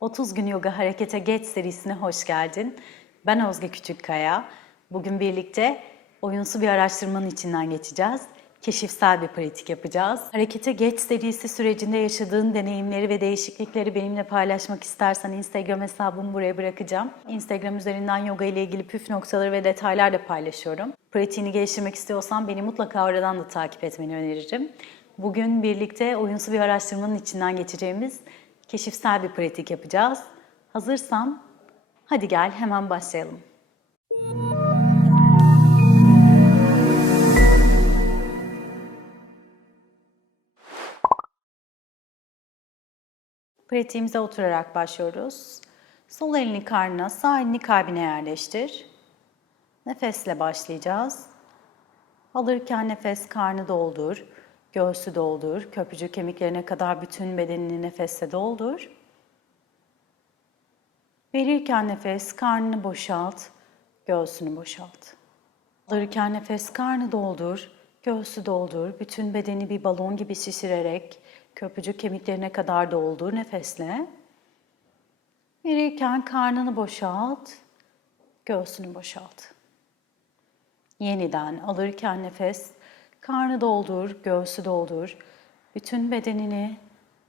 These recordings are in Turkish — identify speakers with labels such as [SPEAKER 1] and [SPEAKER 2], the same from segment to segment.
[SPEAKER 1] 30 gün yoga harekete geç serisine hoş geldin. Ben Özge Küçükkaya. Bugün birlikte oyunsu bir araştırmanın içinden geçeceğiz. Keşifsel bir pratik yapacağız. Harekete geç serisi sürecinde yaşadığın deneyimleri ve değişiklikleri benimle paylaşmak istersen Instagram hesabımı buraya bırakacağım. Instagram üzerinden yoga ile ilgili püf noktaları ve detaylar da paylaşıyorum. Pratiğini geliştirmek istiyorsan beni mutlaka oradan da takip etmeni öneririm. Bugün birlikte oyunsu bir araştırmanın içinden geçeceğimiz keşifsel bir pratik yapacağız. Hazırsan hadi gel hemen başlayalım. Pratiğimize oturarak başlıyoruz. Sol elini karnına, sağ elini kalbine yerleştir. Nefesle başlayacağız. Alırken nefes karnı doldur, göğsü doldur, köprücük kemiklerine kadar bütün bedenini nefesle doldur. Verirken nefes karnını boşalt, göğsünü boşalt. Alırken nefes karnı doldur, göğsü doldur, bütün bedeni bir balon gibi şişirerek köprücük kemiklerine kadar doldur nefesle. Verirken karnını boşalt, göğsünü boşalt. Yeniden alırken nefes, karnı doldur, göğsü doldur. Bütün bedenini,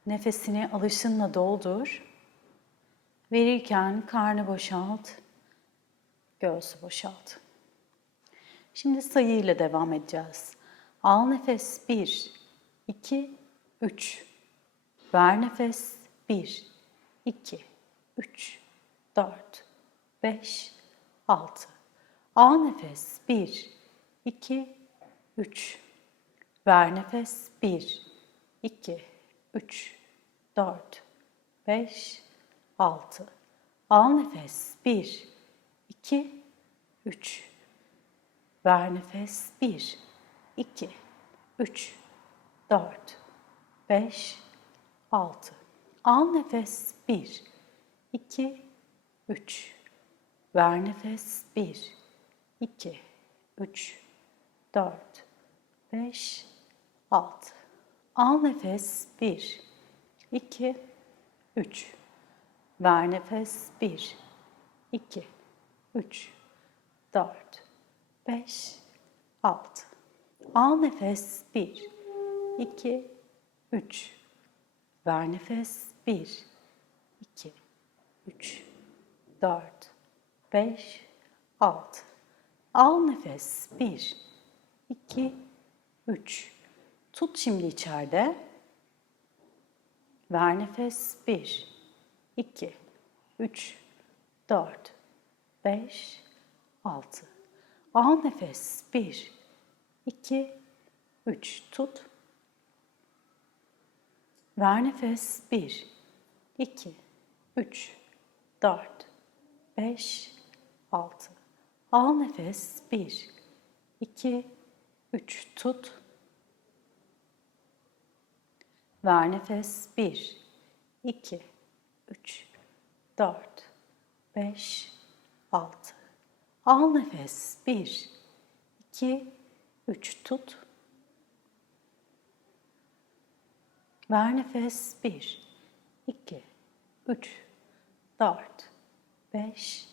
[SPEAKER 1] nefesini alışınla doldur. Verirken karnı boşalt, göğsü boşalt. Şimdi sayıyla devam edeceğiz. Al nefes 1, 2, 3. Ver nefes 1, 2, 3, 4, 5, 6. Al nefes 1, 2, 3. Ver nefes 1, 2, 3, 4, 5, 6. Al nefes 1, 2, 3. Ver nefes 1, 2, 3, 4, 5, 6. Al nefes 1, 2, 3. Ver nefes 1, 2, 3, 4, 5, 6. Al nefes 1, 2, 3. Ver nefes 1, 2, 3, 4, 5, 6. Al nefes 1, 2, 3. Ver nefes 1, 2, 3, 4, 5, 6. Al nefes 1, 2, 3. Tut şimdi içeride. Ver nefes 1, 2, 3, 4, 5, 6. Al nefes 1, 2, 3. Tut. Ver nefes 1, 2, 3, 4, 5, 6. Al nefes 1, 2, 3. Tut. Ver nefes 1, 2, 3, 4, 5, 6. Al nefes 1, 2, 3. Tut. Ver nefes 1, 2, 3, 4, 5, 6.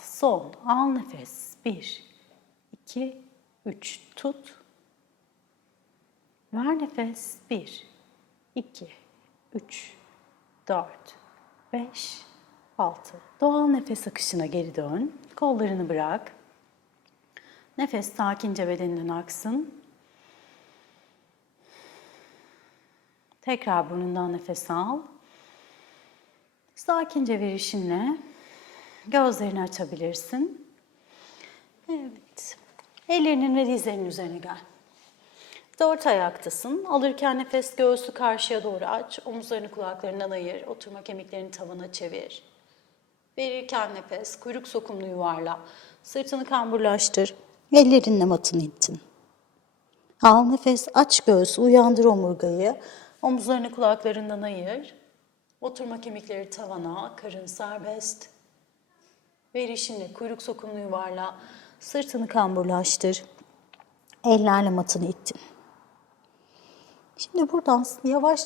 [SPEAKER 1] Son. Al nefes 1, 2, 3. Tut. Ver nefes 1, 2, 3, 4, 5, 6. Doğal nefes akışına geri dön. Kollarını bırak. Nefes sakince bedeninden aksın. Tekrar burnundan nefes al. Sakince verişinle gözlerini açabilirsin. Evet. Ellerinin ve dizlerinin üzerine gel. Dört ayaktasın. Alırken nefes göğsü karşıya doğru aç. Omuzlarını kulaklarından ayır. Oturma kemiklerini tavana çevir. Verirken nefes kuyruk sokumlu yuvarla. Sırtını kamburlaştır. Ellerinle matını ittin. Al nefes, aç göğsü, uyandır omurgayı. Omuzlarını kulaklarından ayır. Oturma kemikleri tavana, karın serbest. Verişinle kuyruk sokumlu yuvarla. Sırtını kamburlaştır. Ellerle matını ittin. Şimdi buradan yavaş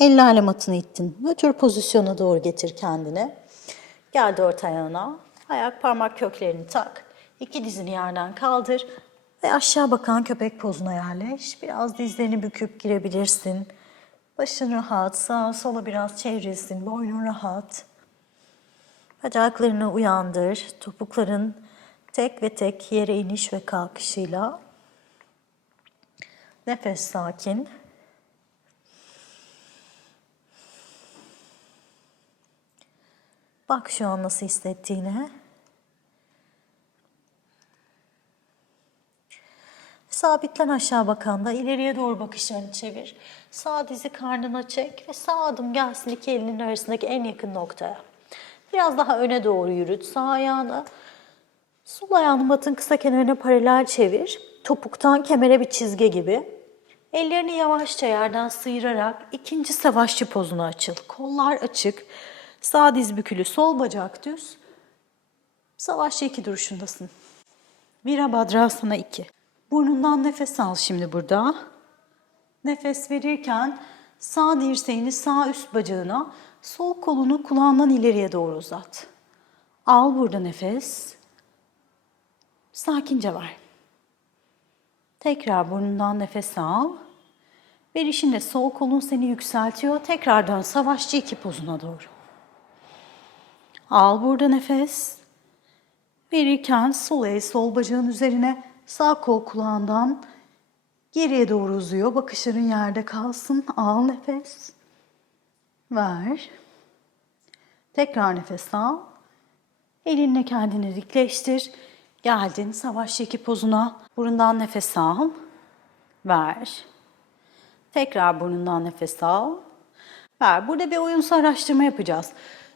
[SPEAKER 1] Ellerle matını ittin. Nötr pozisyona doğru getir kendini. Gel dört ayağına. Ayak parmak köklerini tak. İki dizini yerden kaldır. Ve aşağı bakan köpek pozuna yerleş. Biraz dizlerini büküp girebilirsin. Başın rahat, sağa sola biraz çevrilsin, boynun rahat. Bacaklarını uyandır. Topukların tek ve tek yere iniş ve kalkışıyla. Nefes sakin. Bak şu an nasıl hissettiğine. Sabitlen aşağı bakan da ileriye doğru bakışlarını çevir. Sağ dizi karnına çek ve sağ adım gelsin iki elinin arasındaki en yakın noktaya. Biraz daha öne doğru yürüt. Sağ ayağını sol ayağını matın kısa kenarına paralel çevir. Topuktan kemere bir çizgi gibi. Ellerini yavaşça yerden sıyırarak ikinci savaşçı pozuna açıl. Kollar açık. Sağ diz bükülü, sol bacak düz. Savaşçı iki duruşundasın. Virabhadrasana 2. Burnundan nefes al şimdi burada. Nefes verirken sağ dirseğini sağ üst bacağına, sol kolunu kulağından ileriye doğru uzat. Al burada nefes. Sakince ver. Tekrar burnundan nefes al. Verişinde sol kolun seni yükseltiyor. Tekrar dön savaşçı iki pozuna doğru. Al burada nefes. Verirken sol el sol bacağın üzerine sağ kol kulağından geriye doğru uzuyor. Bakışların yerde kalsın. Al nefes. Ver. Tekrar nefes al. Elinle kendini dikleştir. Geldin savaş iki pozuna. Burundan nefes al. Ver. Tekrar burnundan nefes al. Ver. Burada bir oyunsu araştırma yapacağız.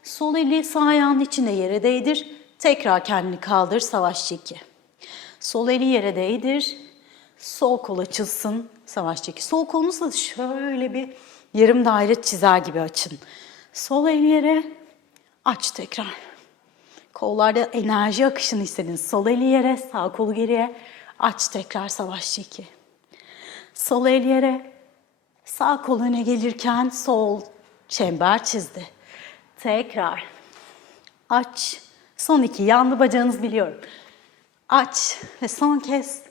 [SPEAKER 1] Sol eli sağ ayağın içinde yere değdir. Tekrar kendini kaldır. Savaşçı 2. Sol eli yere değdir. Sol kol açılsın. Savaşçı 2. Sol kolunuzu da şöyle bir yarım daire çizer gibi açın. Sol el yere aç tekrar. Kollarda enerji akışını hissedin. Sol eli yere, sağ kolu geriye. Aç tekrar savaşçı 2. Sol el yere, sağ kol öne gelirken sol çember çizdi. Tekrar. Aç. Son iki. Yandı bacağınız biliyorum. Aç. Ve son kez.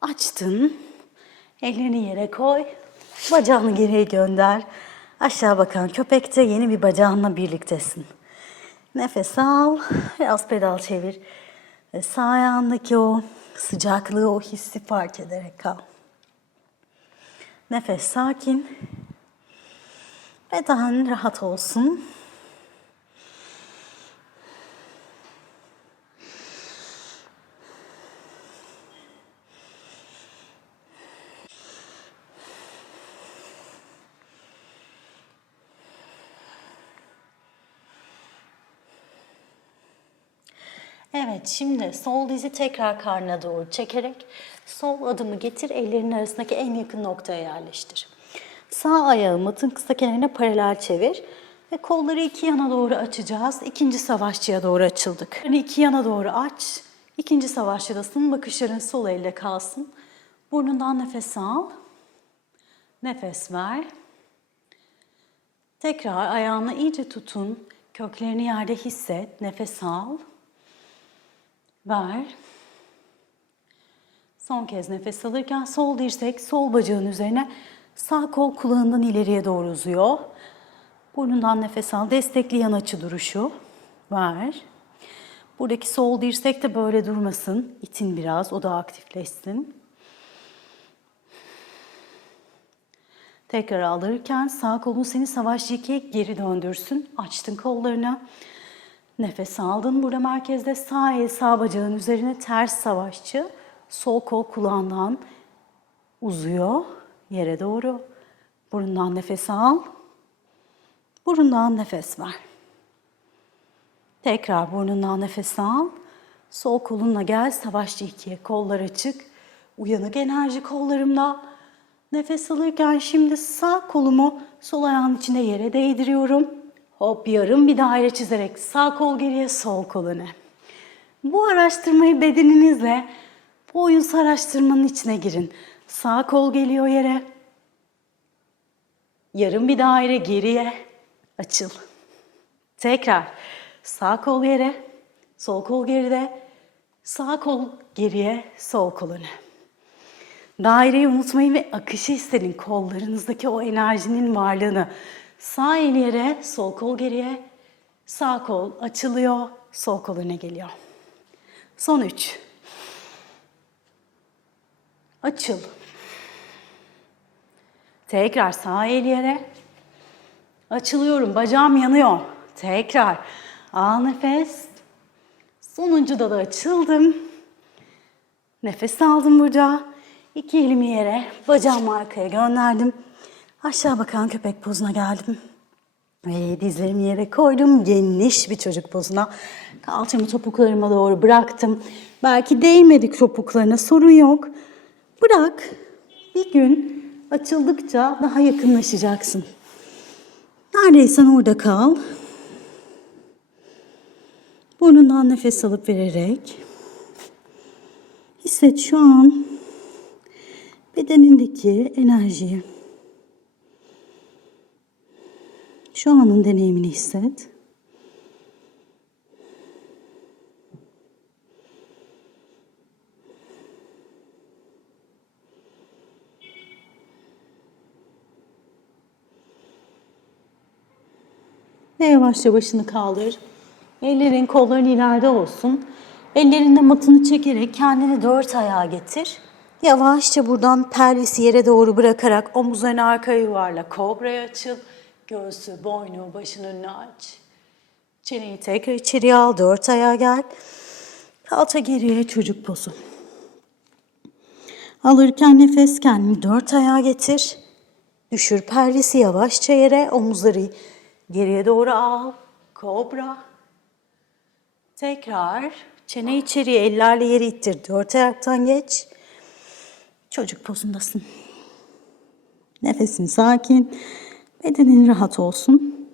[SPEAKER 1] Açtın. Ellerini yere koy. Bacağını geriye gönder. Aşağı bakan köpekte yeni bir bacağınla birliktesin. Nefes al. Biraz pedal çevir. Ve sağ ayağındaki o sıcaklığı, o hissi fark ederek kal. Nefes sakin. Beden rahat olsun. Evet, şimdi sol dizi tekrar karnına doğru çekerek sol adımı getir, ellerinin arasındaki en yakın noktaya yerleştir. Sağ ayağı matın kısa kenarına paralel çevir ve kolları iki yana doğru açacağız. İkinci savaşçıya doğru açıldık. Yani iki yana doğru aç. İkinci savaşçıdasın. Bakışların sol elle kalsın. Burnundan nefes al. Nefes ver. Tekrar ayağını iyice tutun. Köklerini yerde hisset. Nefes al. Ver. Son kez nefes alırken sol dirsek sol bacağın üzerine sağ kol kulağından ileriye doğru uzuyor. Burnundan nefes al. Destekli yan açı duruşu. Ver. Buradaki sol dirsek de böyle durmasın. İtin biraz. O da aktifleşsin. Tekrar alırken sağ kolun seni savaşçı ikiye geri döndürsün. Açtın kollarını. Nefes aldın. Burada merkezde sağ el sağ bacağın üzerine ters savaşçı. Sol kol kulağından uzuyor yere doğru. Burundan nefes al. Burundan nefes ver. Tekrar burnundan nefes al. Sol kolunla gel savaşçı ikiye. Kollar açık. Uyanık enerji kollarımla. Nefes alırken şimdi sağ kolumu sol ayağın içinde yere değdiriyorum. Hop yarım bir daire çizerek sağ kol geriye sol kol öne. Bu araştırmayı bedeninizle bu oyunsu araştırmanın içine girin. Sağ kol geliyor yere. Yarım bir daire geriye açıl. Tekrar sağ kol yere, sol kol geride, sağ kol geriye, sol kol öne. Daireyi unutmayın ve akışı hissedin. Kollarınızdaki o enerjinin varlığını. Sağ el yere, sol kol geriye, sağ kol açılıyor, sol kol öne geliyor. Son üç. Açıl. Tekrar sağ el yere. Açılıyorum. Bacağım yanıyor. Tekrar. Al nefes. Sonuncuda da açıldım. Nefes aldım burada. İki elimi yere, bacağımı arkaya gönderdim. Aşağı bakan köpek pozuna geldim. Ve dizlerimi yere koydum. Geniş bir çocuk pozuna. Kalçamı topuklarıma doğru bıraktım. Belki değmedik topuklarına sorun yok. Bırak. Bir gün açıldıkça daha yakınlaşacaksın. Neredeysen orada kal. Burnundan nefes alıp vererek hisset şu an bedenindeki enerjiyi. Şu anın deneyimini hisset. Ve yavaşça başını kaldır. Ellerin kolların ileride olsun. Ellerinde matını çekerek kendini dört ayağa getir. Yavaşça buradan pelvisi yere doğru bırakarak omuzlarını arkaya yuvarla. Kobra'ya açıl. Göğsü, boynu, başın önüne aç. Çeneyi tekrar içeriye al. Dört ayağa gel. Kalça geriye çocuk pozu. Alırken nefes kendini dört ayağa getir. Düşür pelvisi yavaşça yere. Omuzları geriye doğru al. Kobra. Tekrar çene içeriye ellerle yeri ittir. Dört ayaktan geç. Çocuk pozundasın. Nefesin sakin. Bedenin rahat olsun.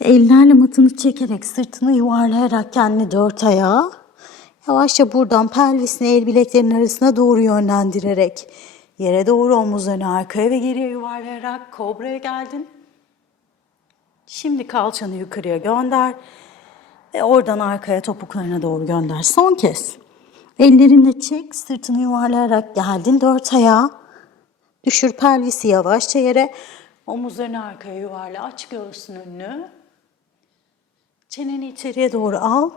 [SPEAKER 1] Ellerle matını çekerek sırtını yuvarlayarak kendini dört ayağa yavaşça buradan pelvisini el bileklerinin arasına doğru yönlendirerek yere doğru omuzlarını arkaya ve geriye yuvarlayarak kobraya geldin. Şimdi kalçanı yukarıya gönder ve oradan arkaya topuklarına doğru gönder. Son kez. Ellerini çek, sırtını yuvarlayarak geldin dört ayağa. Düşür pelvisi yavaşça yere. Omuzlarını arkaya yuvarla, aç göğsün önünü. Çeneni içeriye doğru al.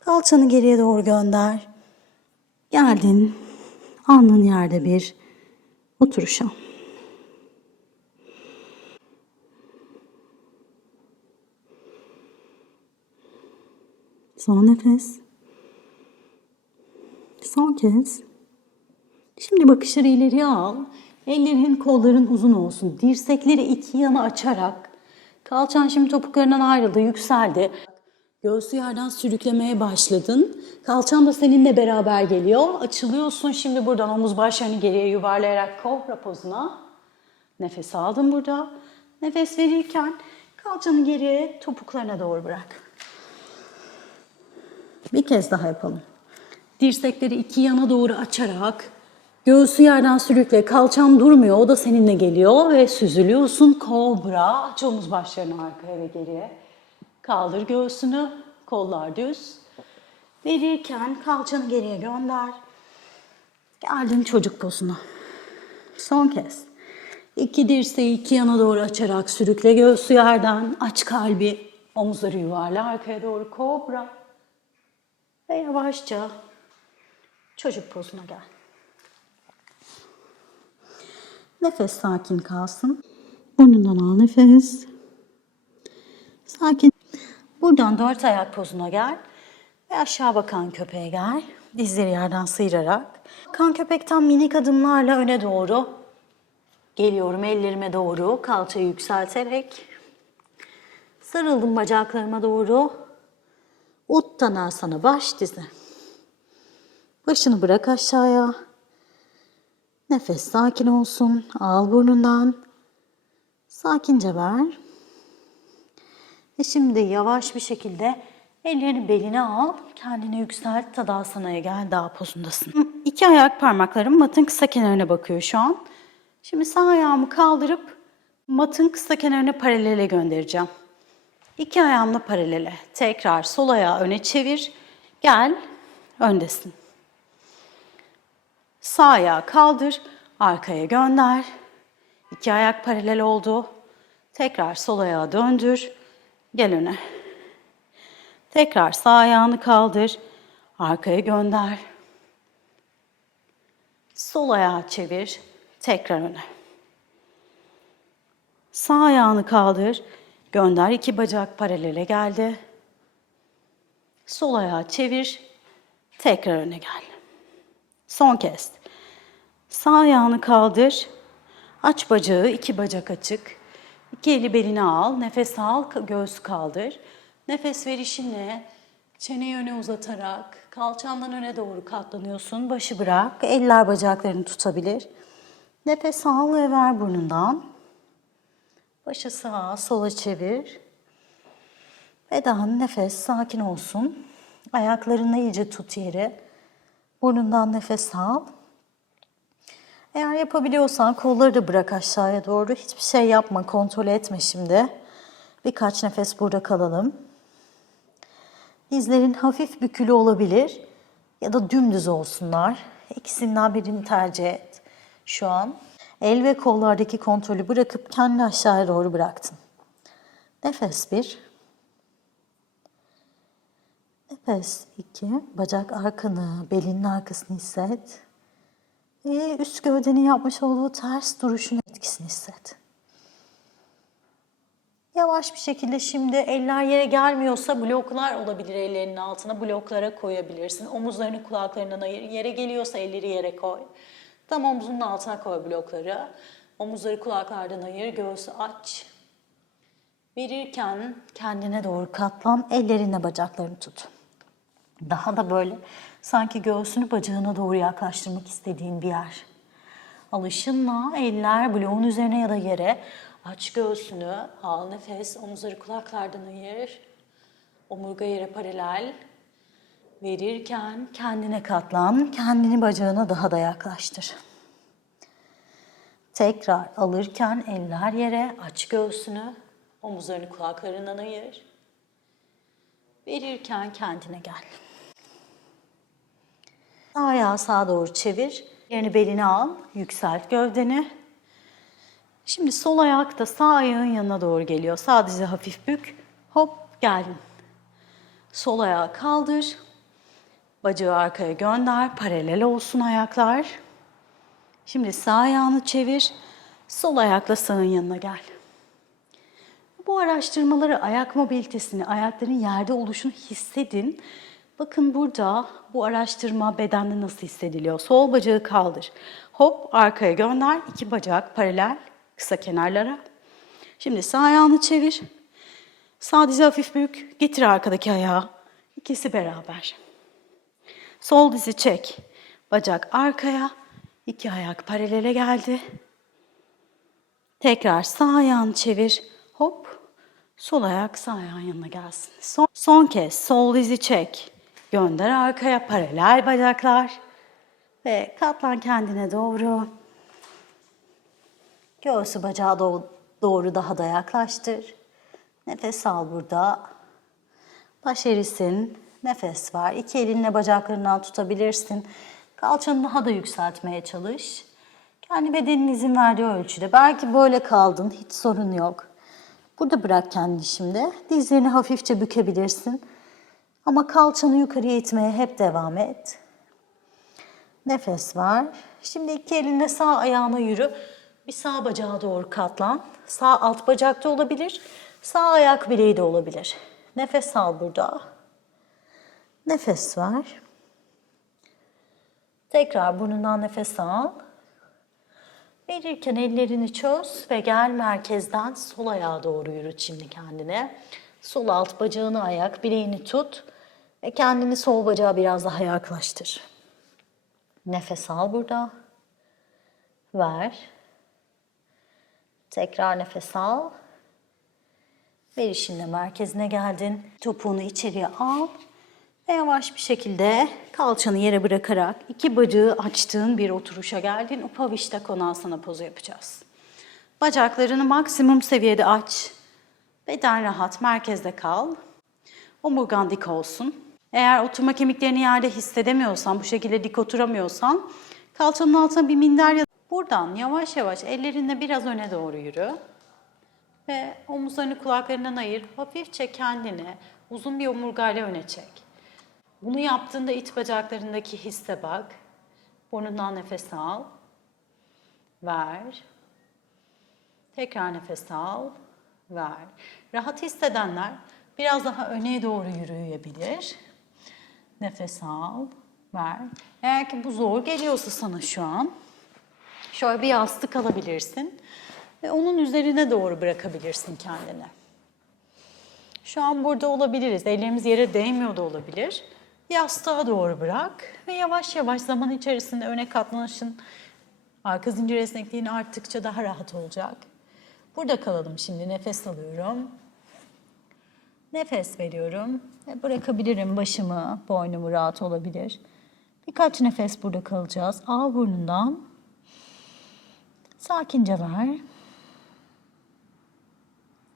[SPEAKER 1] Kalçanı geriye doğru gönder. Geldin. Alnın yerde bir oturuşa. Son nefes. Son kez. Şimdi bakışları ileriye al. Ellerin, kolların uzun olsun. Dirsekleri iki yana açarak. Kalçan şimdi topuklarından ayrıldı, yükseldi. Göğsü yerden sürüklemeye başladın. Kalçan da seninle beraber geliyor. Açılıyorsun şimdi buradan omuz başlarını geriye yuvarlayarak kobra pozuna. Nefes aldın burada. Nefes verirken kalçanı geriye topuklarına doğru bırak. Bir kez daha yapalım. Dirsekleri iki yana doğru açarak göğsü yerden sürükle. Kalçan durmuyor. O da seninle geliyor ve süzülüyorsun. Kobra. Aç omuz başlarını arkaya ve geriye. Kaldır göğsünü. Kollar düz. Verirken kalçanı geriye gönder. Geldin çocuk pozuna. Son kez. İki dirseği iki yana doğru açarak sürükle göğsü yerden. Aç kalbi. Omuzları yuvarla arkaya doğru kobra. Ve yavaşça çocuk pozuna gel. Nefes sakin kalsın. Burnundan al nefes. Sakin. Buradan dört ayak pozuna gel. Ve aşağı bakan köpeğe gel. Dizleri yerden sıyırarak. Kan köpekten minik adımlarla öne doğru. Geliyorum ellerime doğru. Kalçayı yükselterek. Sarıldım bacaklarıma doğru. Uttanasana baş dizi. Başını bırak aşağıya. Nefes sakin olsun. Al burnundan. Sakince ver. Ve şimdi yavaş bir şekilde ellerini beline al. Kendini yükselt. Tadasana'ya gel. Dağ pozundasın. İki ayak parmaklarım matın kısa kenarına bakıyor şu an. Şimdi sağ ayağımı kaldırıp matın kısa kenarına paralele göndereceğim. İki ayağımla paralele. Tekrar sol ayağı öne çevir. Gel, öndesin. Sağ ayağı kaldır, arkaya gönder. İki ayak paralel oldu. Tekrar sol ayağı döndür. Gel öne. Tekrar sağ ayağını kaldır. Arkaya gönder. Sol ayağı çevir. Tekrar öne. Sağ ayağını kaldır. Gönder. iki bacak paralele geldi. Sol ayağı çevir. Tekrar öne gel. Son kez. Sağ ayağını kaldır. Aç bacağı, iki bacak açık. İki eli beline al, nefes al, göğüs kaldır. Nefes verişinle çeneyi öne uzatarak kalçandan öne doğru katlanıyorsun. Başı bırak, eller bacaklarını tutabilir. Nefes al ve ver burnundan. Başı sağa, sola çevir. Ve daha nefes sakin olsun. Ayaklarını iyice tut yere. Burnundan nefes al. Eğer yapabiliyorsan kolları da bırak aşağıya doğru. Hiçbir şey yapma, kontrol etme şimdi. Birkaç nefes burada kalalım. Dizlerin hafif bükülü olabilir ya da dümdüz olsunlar. İkisinden birini tercih et şu an. El ve kollardaki kontrolü bırakıp kendini aşağıya doğru bıraktın. Nefes bir. Nefes iki. Bacak arkanı, belinin arkasını hisset. Ve üst gövdenin yapmış olduğu ters duruşun etkisini hisset. Yavaş bir şekilde şimdi eller yere gelmiyorsa bloklar olabilir ellerinin altına. Bloklara koyabilirsin. Omuzlarını kulaklarından ayır. Yere geliyorsa elleri yere koy. Tam omzunun altına koy blokları. Omuzları kulaklardan ayır. Göğsü aç. Verirken kendine doğru katlan. Ellerinle bacaklarını tut. Daha da böyle sanki göğsünü bacağına doğru yaklaştırmak istediğin bir yer. Alışınla eller bloğun üzerine ya da yere aç göğsünü, al nefes, omuzları kulaklardan ayır. Omurga yere paralel. Verirken kendine katlan, kendini bacağına daha da yaklaştır. Tekrar alırken eller yere, aç göğsünü, omuzlarını kulaklarından ayır. Verirken kendine gel. Sağ ayağı sağa doğru çevir. Yerini beline al. Yükselt gövdeni. Şimdi sol ayak da sağ ayağın yanına doğru geliyor. Sağ dizi hafif bük. Hop geldin. Sol ayağı kaldır. Bacağı arkaya gönder. Paralel olsun ayaklar. Şimdi sağ ayağını çevir. Sol ayakla sağın yanına gel. Bu araştırmaları ayak mobilitesini, ayakların yerde oluşunu hissedin. Bakın burada bu araştırma bedende nasıl hissediliyor. Sol bacağı kaldır. Hop arkaya gönder. İki bacak paralel kısa kenarlara. Şimdi sağ ayağını çevir. Sağ dizi hafif büyük. Getir arkadaki ayağı. İkisi beraber. Sol dizi çek. Bacak arkaya. İki ayak paralele geldi. Tekrar sağ ayağını çevir. Hop. Sol ayak sağ ayağın yanına gelsin. Son, son kez sol dizi çek. Gönder arkaya paralel bacaklar. Ve katlan kendine doğru. Göğsü bacağa doğ- doğru daha da yaklaştır. Nefes al burada. Baş erisin. Nefes var. İki elinle bacaklarından tutabilirsin. Kalçanı daha da yükseltmeye çalış. Kendi bedenin izin verdiği ölçüde. Belki böyle kaldın. Hiç sorun yok. Burada bırak kendini şimdi. Dizlerini hafifçe bükebilirsin. Ama kalçanı yukarıya itmeye hep devam et. Nefes var. Şimdi iki elinle sağ ayağına yürü. Bir sağ bacağa doğru katlan. Sağ alt bacakta olabilir. Sağ ayak bileği de olabilir. Nefes al burada. Nefes ver. Tekrar burnundan nefes al. Verirken ellerini çöz ve gel merkezden sol ayağa doğru yürüt şimdi kendine. Sol alt bacağını ayak, bileğini tut ve kendini sol bacağa biraz daha yaklaştır. Nefes al burada. Ver. Tekrar nefes al. Verişinle merkezine geldin. Topuğunu içeriye al. Ve yavaş bir şekilde kalçanı yere bırakarak iki bacağı açtığın bir oturuşa geldin. Upavişta Konasana pozu yapacağız. Bacaklarını maksimum seviyede aç. Beden rahat, merkezde kal. Omurgan dik olsun. Eğer oturma kemiklerini yerde hissedemiyorsan, bu şekilde dik oturamıyorsan, kalçanın altına bir minder ya Buradan yavaş yavaş ellerinle biraz öne doğru yürü. Ve omuzlarını kulaklarından ayır. Hafifçe kendini uzun bir omurgayla öne çek. Bunu yaptığında iç bacaklarındaki hisse bak. Burnundan nefes al. Ver. Tekrar nefes al. Ver. Rahat hissedenler biraz daha öne doğru yürüyebilir. Nefes al. Ver. Eğer ki bu zor geliyorsa sana şu an şöyle bir yastık alabilirsin ve onun üzerine doğru bırakabilirsin kendini. Şu an burada olabiliriz. Ellerimiz yere değmiyor da olabilir. Yastığa doğru bırak ve yavaş yavaş zaman içerisinde öne katlanışın arka zincir esnekliğin arttıkça daha rahat olacak. Burada kalalım şimdi. Nefes alıyorum. Nefes veriyorum. Ve bırakabilirim başımı, boynumu rahat olabilir. Birkaç nefes burada kalacağız. Al burnundan. Sakince ver.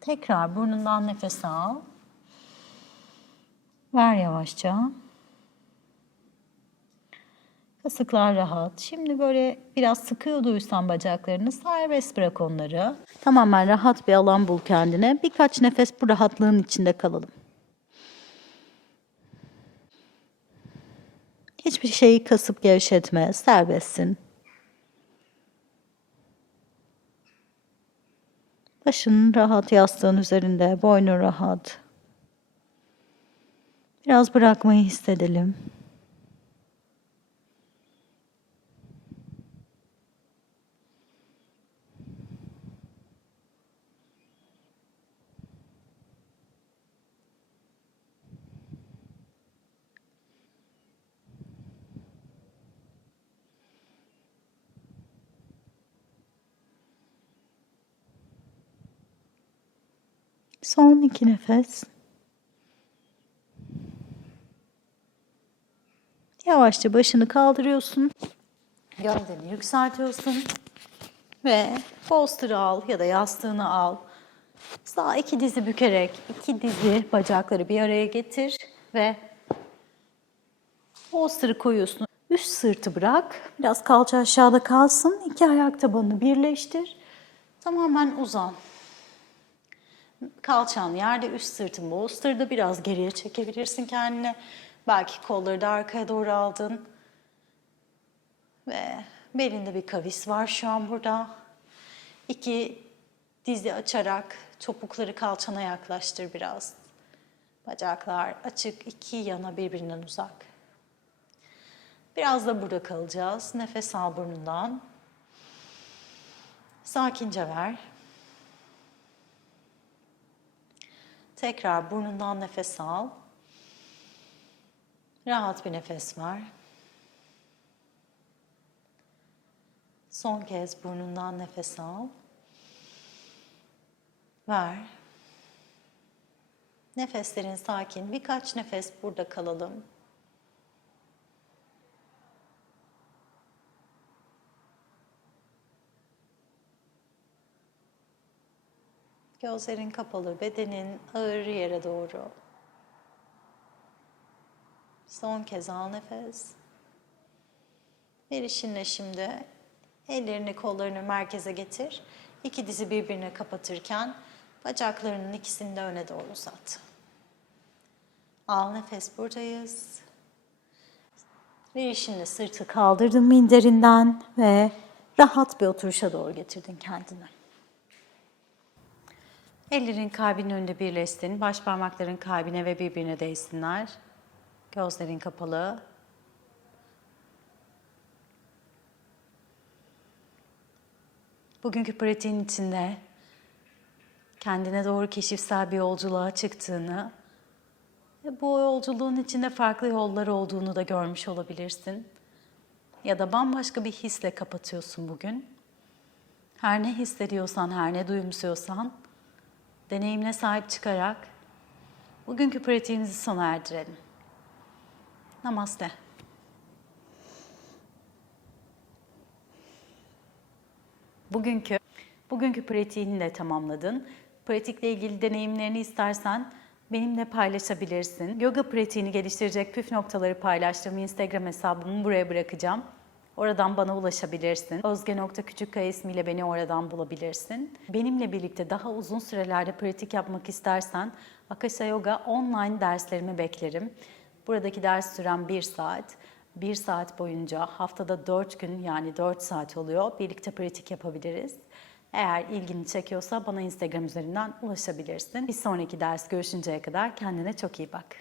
[SPEAKER 1] Tekrar burnundan nefes al. Ver yavaşça. Kasıklar rahat. Şimdi böyle biraz sıkıyor duysan bacaklarını serbest bırak onları. Tamamen rahat bir alan bul kendine. Birkaç nefes bu rahatlığın içinde kalalım. Hiçbir şeyi kasıp gevşetme. Serbestsin. Başın rahat yastığın üzerinde, boynun rahat. Biraz bırakmayı hissedelim. Son iki nefes. Yavaşça başını kaldırıyorsun. Gövdeni yükseltiyorsun. Ve bolster'ı al ya da yastığını al. Sağ iki dizi bükerek iki dizi bacakları bir araya getir ve bolster'ı koyuyorsun. Üst sırtı bırak. Biraz kalça aşağıda kalsın. İki ayak tabanını birleştir. Tamamen uzan. Kalçan yerde, üst sırtın bolster'da biraz geriye çekebilirsin kendini. Belki kolları da arkaya doğru aldın. Ve belinde bir kavis var şu an burada. İki dizi açarak topukları kalçana yaklaştır biraz. Bacaklar açık, iki yana birbirinden uzak. Biraz da burada kalacağız. Nefes al burnundan. Sakince ver. Tekrar burnundan nefes al. Rahat bir nefes ver. Son kez burnundan nefes al. Ver. Nefeslerin sakin. Birkaç nefes burada kalalım. Gözlerin kapalı, bedenin ağır yere doğru. Son kez al nefes. Verişinle şimdi ellerini kollarını merkeze getir. İki dizi birbirine kapatırken bacaklarının ikisini de öne doğru uzat. Al nefes buradayız. Verişinle sırtı kaldırdın minderinden ve rahat bir oturuşa doğru getirdin kendini. Ellerin kalbinin önünde birleşsin. Baş parmakların kalbine ve birbirine değsinler. Gözlerin kapalı. Bugünkü pratiğin içinde kendine doğru keşifsel bir yolculuğa çıktığını ve bu yolculuğun içinde farklı yollar olduğunu da görmüş olabilirsin. Ya da bambaşka bir hisle kapatıyorsun bugün. Her ne hissediyorsan, her ne duyumsuyorsan deneyimine sahip çıkarak bugünkü pratiğimizi sona erdirelim. Namaste. Bugünkü bugünkü pratiğini de tamamladın. Pratikle ilgili deneyimlerini istersen benimle paylaşabilirsin. Yoga pratiğini geliştirecek püf noktaları paylaştığım Instagram hesabımı buraya bırakacağım. Oradan bana ulaşabilirsin. Özge.küçükkaya ismiyle beni oradan bulabilirsin. Benimle birlikte daha uzun sürelerde pratik yapmak istersen Akasha Yoga online derslerimi beklerim. Buradaki ders süren 1 saat. 1 saat boyunca haftada 4 gün yani 4 saat oluyor. Birlikte pratik yapabiliriz. Eğer ilgini çekiyorsa bana Instagram üzerinden ulaşabilirsin. Bir sonraki ders görüşünceye kadar kendine çok iyi bak.